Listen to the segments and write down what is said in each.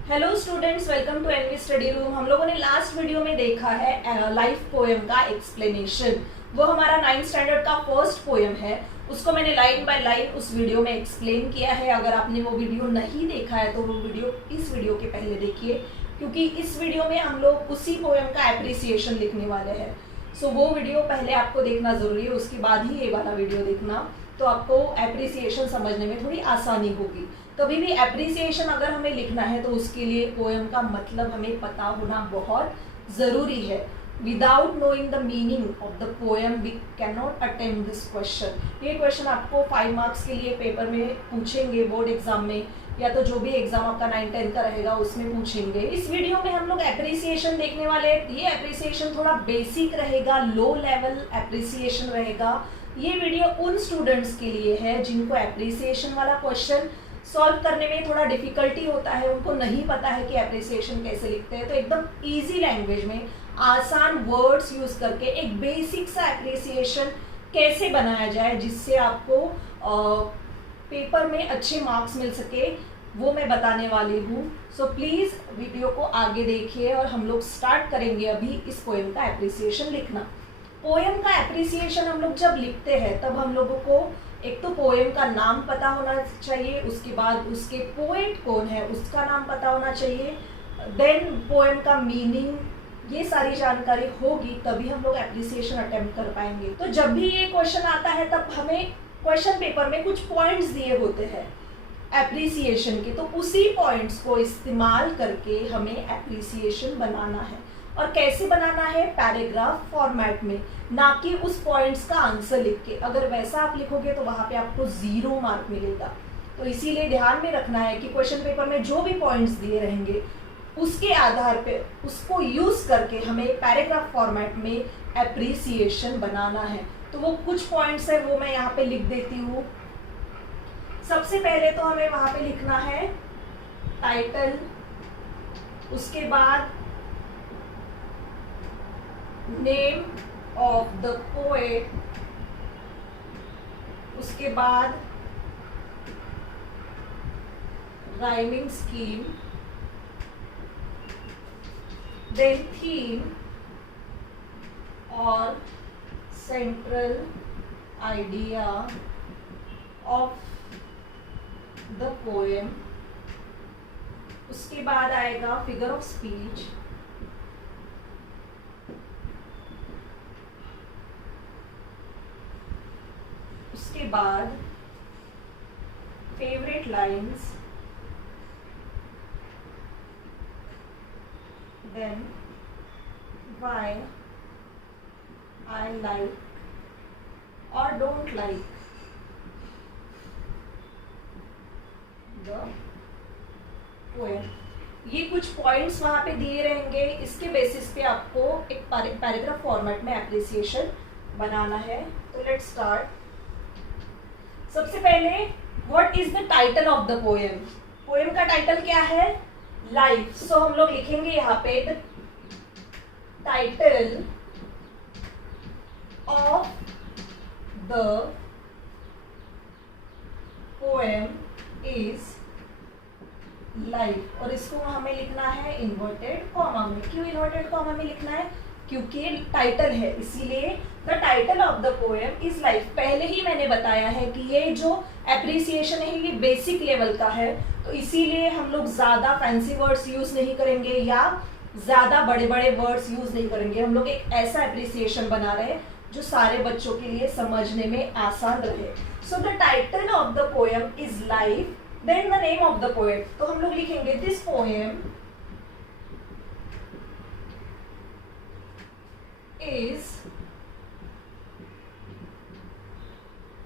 Hello students, welcome to NV study room. हम लोगों ने लास्ट वीडियो में देखा है लाइफ पोएम का एक्सप्लेनेशन। वो हमारा 9th स्टैंडर्ड का फर्स्ट पोएम है। उसको मैंने लाइन बाय लाइन उस वीडियो में एक्सप्लेन किया है। अगर आपने वो वीडियो नहीं देखा है तो वो वीडियो इस वीडियो के पहले देखिए, क्योंकि इस वीडियो में हम लोग उसी पोएम का अप्रिसिएशन लिखने वाले हैं। सो वो वीडियो पहले आपको देखना ज़रूरी है, उसके बाद ही ये वाला वीडियो देखना, तो आपको अप्रिसिएशन समझने में थोड़ी आसानी होगी। कभी भी अप्रिसिएशन अगर हमें लिखना है तो उसके लिए पोएम का मतलब हमें पता होना बहुत ज़रूरी है। Without knowing the meaning of the poem we can not attempt this question. ये क्वेश्चन आपको 5 मार्क्स के लिए पेपर में पूछेंगे, बोर्ड एग्जाम में, या तो जो भी एग्जाम आपका 9-10 का रहेगा उसमें पूछेंगे। इस वीडियो में हम लोग अप्रिसिएशन देखने वाले हैं। ये अप्रिसिएशन थोड़ा बेसिक रहेगा, लो लेवल अप्रिसिएशन रहेगा। ये वीडियो उन स्टूडेंट्स के लिए है जिनको अप्रिसिएशन वाला क्वेश्चन सॉल्व करने में थोड़ा डिफिकल्टी होता है, उनको नहीं पता है कि अप्रिसिएशन कैसे लिखते हैं। तो एकदम इजी लैंग्वेज में आसान वर्ड्स यूज करके एक बेसिक सा अप्रिसिएशन कैसे बनाया जाए जिससे आपको पेपर में अच्छे मार्क्स मिल सके, वो मैं बताने वाली हूँ। सो प्लीज़ वीडियो को आगे देखिए और हम लोग स्टार्ट करेंगे अभी इस पोएम का अप्रिसिएशन लिखना। पोएम का अप्रिसिएशन हम लोग जब लिखते हैं तब हम लोगों को एक तो पोएम का नाम पता होना चाहिए, उसके बाद उसके पोएट कौन है उसका नाम पता होना चाहिए, देन पोएम का मीनिंग, ये सारी जानकारी होगी तभी हम लोग एप्रिसिएशन अटेम्प्ट कर पाएंगे। तो जब भी ये क्वेश्चन आता है तब हमें क्वेश्चन पेपर में कुछ पॉइंट्स दिए होते हैं एप्रिसिएशन के, तो उसी पॉइंट्स को इस्तेमाल करके हमें एप्रिसिएशन बनाना है। और कैसे बनाना है? पैराग्राफ फॉर्मेट में, ना कि उस पॉइंट्स का आंसर लिख के। अगर वैसा आप लिखोगे तो वहाँ पे आपको 0 मार्क मिलेगा। तो इसीलिए ध्यान में रखना है कि क्वेश्चन पेपर में जो भी पॉइंट्स दिए रहेंगे उसके आधार पे उसको यूज करके हमें पैराग्राफ फॉर्मेट में एप्रिसिएशन बनाना है। तो वो कुछ पॉइंट्स है वो मैं यहाँ पे लिख देती हूँ। सबसे पहले तो हमें वहाँ पे लिखना है टाइटल, उसके बाद नेम ऑफ द पोएट, उसके बाद राइमिंग स्कीम, देन थीम और central idea of the poem. उसके बाद आएगा फिगर ऑफ स्पीच, उसके बाद favourite lines, then why I like और डोंट लाइक द पोएम। ये कुछ पॉइंट्स वहाँ पे दिए रहेंगे, इसके बेसिस पे आपको एक पैराग्राफ फॉर्मेट में एप्रिसिएशन बनाना है। तो लेट्स स्टार्ट। सबसे पहले what is the title of the poem? Poem का टाइटल क्या है? लाइफ। सो हम लोग लिखेंगे यहाँ पे the title of the poem is life, और इसको हमें लिखना है इन्वर्टेड कॉमा में। क्यों इन्वर्टेड कॉमा में लिखना है? क्योंकि टाइटल है, इसीलिए the title of the poem is life. पहले ही मैंने बताया है कि ये जो एप्रिसिएशन है ये बेसिक लेवल का है, तो इसीलिए हम लोग ज़्यादा फैंसी वर्ड्स यूज़ नहीं करेंगे या ज़्यादा बड़े बड़े वर्ड्स यूज़ नहीं करेंगे। हम लोग एक ऐसा एप्रिसिएशन बना रहे हैं जो सारे बच्चों के लिए समझने में आसान रहे। So the title of the poem is life, then the name of the poet. तो हम लोग लिखेंगे this poem is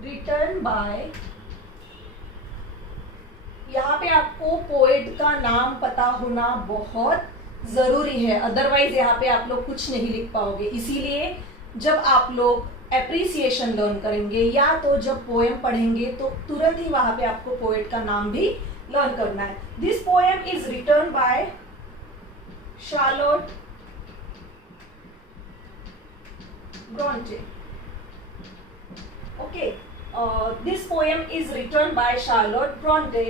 written by, यहाँ पे आपको पोएट का नाम पता होना बहुत ज़रूरी है, अदरवाइज यहाँ पे आप लोग कुछ नहीं लिख पाओगे। इसीलिए जब आप लोग एप्रिसिएशन लर्न करेंगे या तो जब पोएम पढ़ेंगे तो तुरंत ही वहाँ पे आपको पोएट का नाम भी लर्न करना है। This poem is written by Charlotte Bronte. Okay, this poem is written by Charlotte Bronte.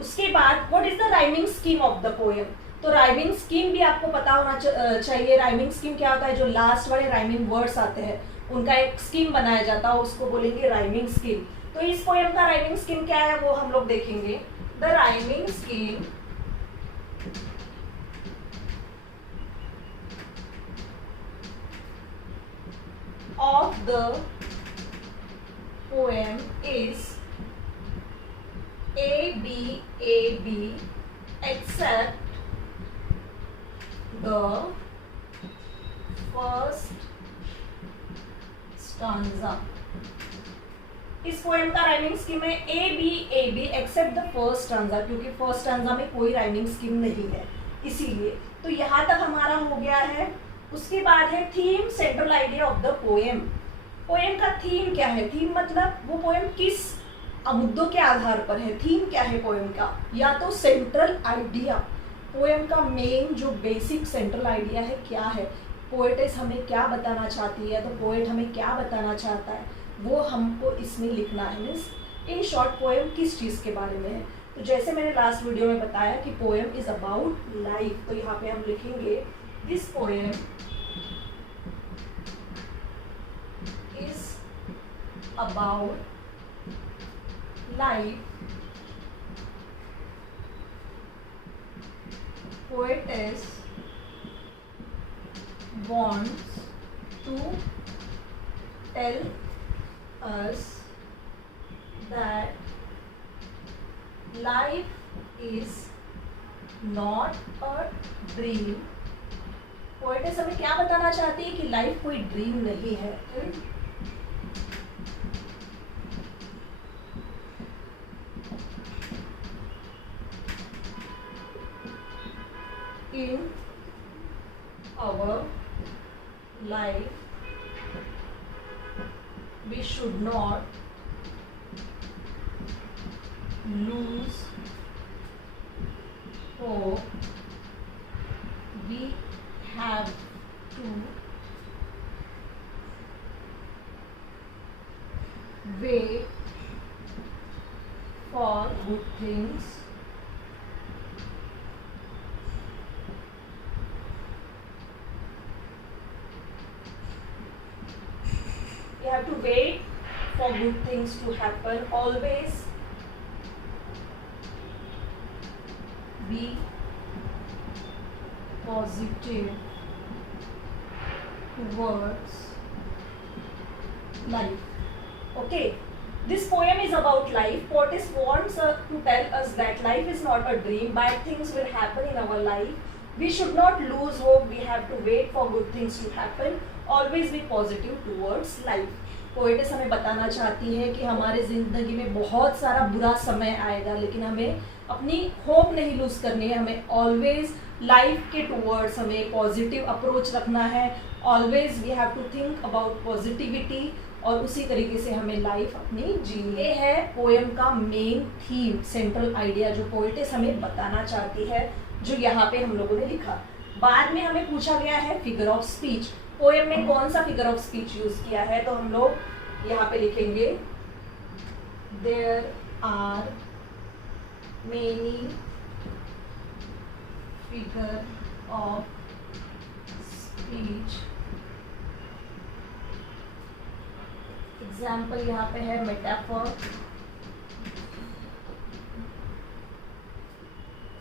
उसके बाद what is the rhyming scheme of the poem. तो राइमिंग स्कीम भी आपको पता होना चाहिए। राइमिंग स्कीम क्या होता है, जो लास्ट वाले राइमिंग वर्ड्स आते हैं उनका एक स्कीम बनाया जाता है, उसको बोलेंगे राइमिंग स्कीम। तो इस पोएम का राइमिंग स्कीम क्या है वो हम लोग देखेंगे। The rhyming scheme of the poem is A B A B except the first stanza। इस पोएम का राइमिंग स्कीम है A B except the first stanza, क्योंकि फर्स्ट स्टांजा में कोई राइमिंग स्कीम नहीं है इसीलिए। तो यहाँ तक हमारा हो गया है। उसके बाद है theme, central idea of the poem. Poem का थीम क्या है, थीम मतलब वो पोएम किस मुद्दों के आधार पर है। थीम क्या है पोएम का, या तो सेंट्रल आइडिया, पोएम का मेन जो बेसिक सेंट्रल आइडिया है क्या है, पोएटेस हमें क्या बताना चाहती है, तो पोएट हमें क्या बताना चाहता है वो हमको इसमें लिखना है। मीन्स इन शॉर्ट पोएम किस चीज़ के बारे में है। तो जैसे मैंने लास्ट वीडियो में बताया कि पोएम इज अबाउट लाइफ, तो यहाँ पे हम लिखेंगे this poem is about life। Poetess wants to tell us that life is not a dream। Poetess हमें क्या बताना चाहती है कि लाइफ कोई ड्रीम नहीं है। In our life we should not lose hope, we have to wait for good things, you have to wait for good things to happen, always be positive towards life। Okay, this poem is about life। Poetess wants to tell us that life is not a dream, bad things will happen in our life, we should not lose hope, we have to wait for good things to happen, always be positive towards life। Poetess हमें बताना चाहती है कि हमारे ज़िंदगी में बहुत सारा बुरा समय आएगा, लेकिन हमें अपनी होप नहीं लूज करनी है, हमें ऑलवेज लाइफ के टूवर्ड्स हमें पॉजिटिव अप्रोच रखना है। Always we have to think about positivity, और उसी तरीके से हमें लाइफ अपनी जीनी। ये है पोएम का मेन थीम, सेंट्रल आइडिया जो पोएटेस हमें बताना चाहती है, जो यहाँ पे हम लोगों ने लिखा। बाद में हमें पूछा गया है फिगर ऑफ स्पीच, पोएम में कौन सा फिगर ऑफ स्पीच यूज किया है, तो हम लोग यहाँ पे लिखेंगे there are many figure of speech. Example यहाँ पे है मेटाफर,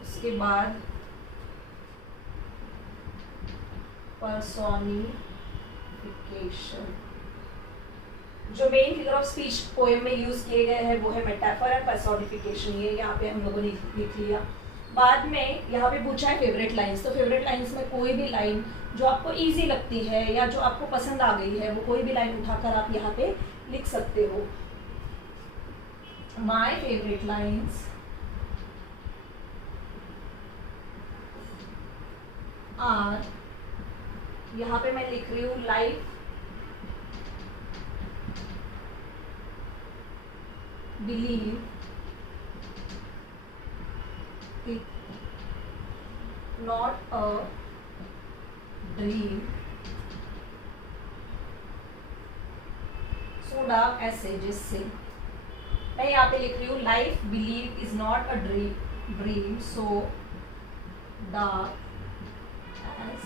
उसके बाद पर्सोनिफिकेशन। जो main figure of speech poem में यूज किए गए हैं वो है मेटाफर और पर्सोनिफिकेशन। ये यहाँ पे हम लोगों ने लिख लिया। बाद में यहाँ पे पूछा है फेवरेट लाइंस, तो फेवरेट लाइंस में कोई भी लाइन जो आपको इजी लगती है या जो आपको पसंद आ गई है वो कोई भी लाइन उठाकर आप यहाँ पे लिख सकते हो। माय फेवरेट लाइंस आर, यहाँ पे मैं लिख रही हूँ life believe it not a dream, so dark as sages say। मैं यहाँ पे लिख रही हूँ life believe is not a dream, dream so dark as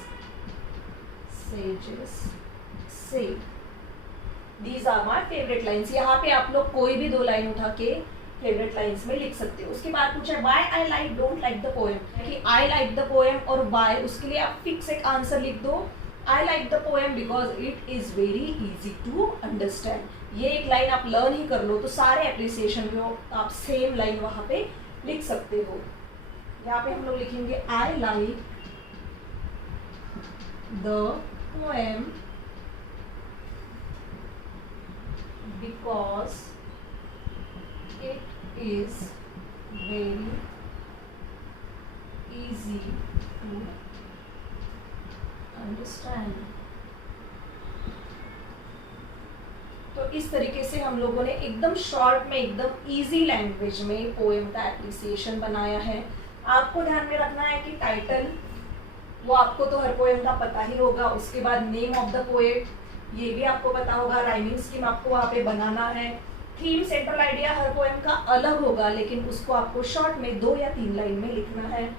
sages say. These are my favorite lines. यहाँ पे आप लोग कोई भी 2 लाइन उठा के फेवरेट लाइंस में लिख सकते हो. उसके बाद पूछा why I like don't like the poem, कि आई लाइक द पोएम और वाई, उसके लिए आप फिक्स एक आंसर लिख दो. I like the poem because it is very easy to understand. ये एक लाइन आप लर्न ही कर लो तो सारे एप्रिसिएशन में आप सेम लाइन वहां पे लिख सकते हो. यहाँ पे हम लोग लिखेंगे आई like the poem because it is very easy to understand. तो इस तरीके से हम लोगों ने एकदम शॉर्ट में, एकदम इजी लैंग्वेज में पोएम का एप्रिसिएशन बनाया है. आपको ध्यान में रखना है कि टाइटल वो आपको तो हर पोएम का पता ही होगा. उसके बाद नेम ऑफ द पोएट ये भी आपको पता होगा. राइमिंग स्कीम आपको वहाँ पे बनाना है. थीम, सेंट्रल आइडिया हर पोएम का अलग होगा लेकिन उसको आपको शॉर्ट में 2 या 3 लाइन में लिखना है.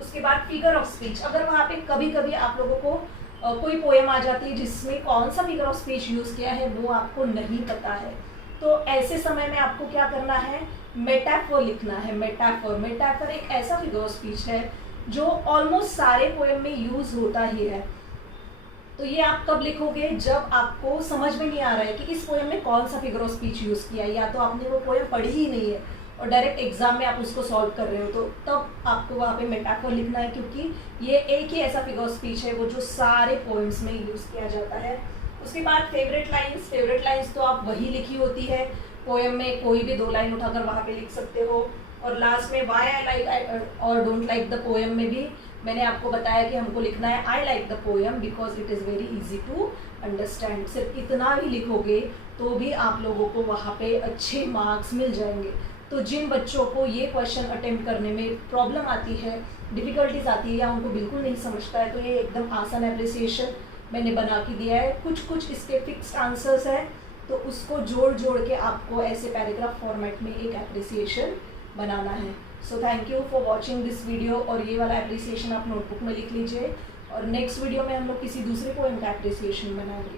उसके बाद फिगर ऑफ स्पीच. अगर वहाँ पे कभी कभी आप लोगों को कोई पोएम आ जाती है जिसमें कौन सा फिगर ऑफ स्पीच यूज़ किया है वो आपको नहीं पता है, तो ऐसे समय में आपको क्या करना है, मेटाफोर लिखना है. मेटाफोर एक ऐसा फिगर ऑफ स्पीच है जो ऑलमोस्ट सारे पोएम में यूज़ होता ही है. तो ये आप कब लिखोगे, जब आपको समझ में नहीं आ रहा है कि इस पोएम में कौन सा फिगर ऑफ स्पीच यूज़ किया है, या तो आपने वो पोएम पढ़ी ही नहीं है और डायरेक्ट एग्जाम में आप उसको सॉल्व कर रहे हो, तो तब आपको वहाँ पे मेटाफोर लिखना है क्योंकि ये एक ही ऐसा फिगर ऑफ स्पीच है वो जो सारे पोएम्स में यूज़ किया जाता है. उसके बाद फेवरेट लाइन्स तो आप वही लिखी होती है पोएम में, कोई भी 2 लाइन उठाकर वहाँ पे लिख सकते हो. और लास्ट में वाई आई लाइक और डोंट लाइक द पोएम में भी मैंने आपको बताया कि हमको लिखना है I like the poem because it is very easy to understand. सिर्फ इतना भी लिखोगे तो भी आप लोगों को वहाँ पे अच्छे मार्क्स मिल जाएंगे. तो जिन बच्चों को ये क्वेश्चन अटेम्प्ट करने में प्रॉब्लम आती है, डिफ़िकल्टीज आती है या उनको बिल्कुल नहीं समझता है, तो ये एकदम आसान एप्रिसिएशन मैंने बना के दिया है. कुछ इसके फिक्स्ड आंसर्स हैं तो उसको जोड़ के आपको ऐसे पैराग्राफ फॉर्मेट में एक एप्रिसिएशन बनाना है. So thank you for watching this video. और ये वाला एप्रिसिएशन आप नोटबुक में लिख लीजिए और नेक्स्ट वीडियो में हम लोग किसी दूसरे पोएम का एप्रिसिएशन बनाएंगे.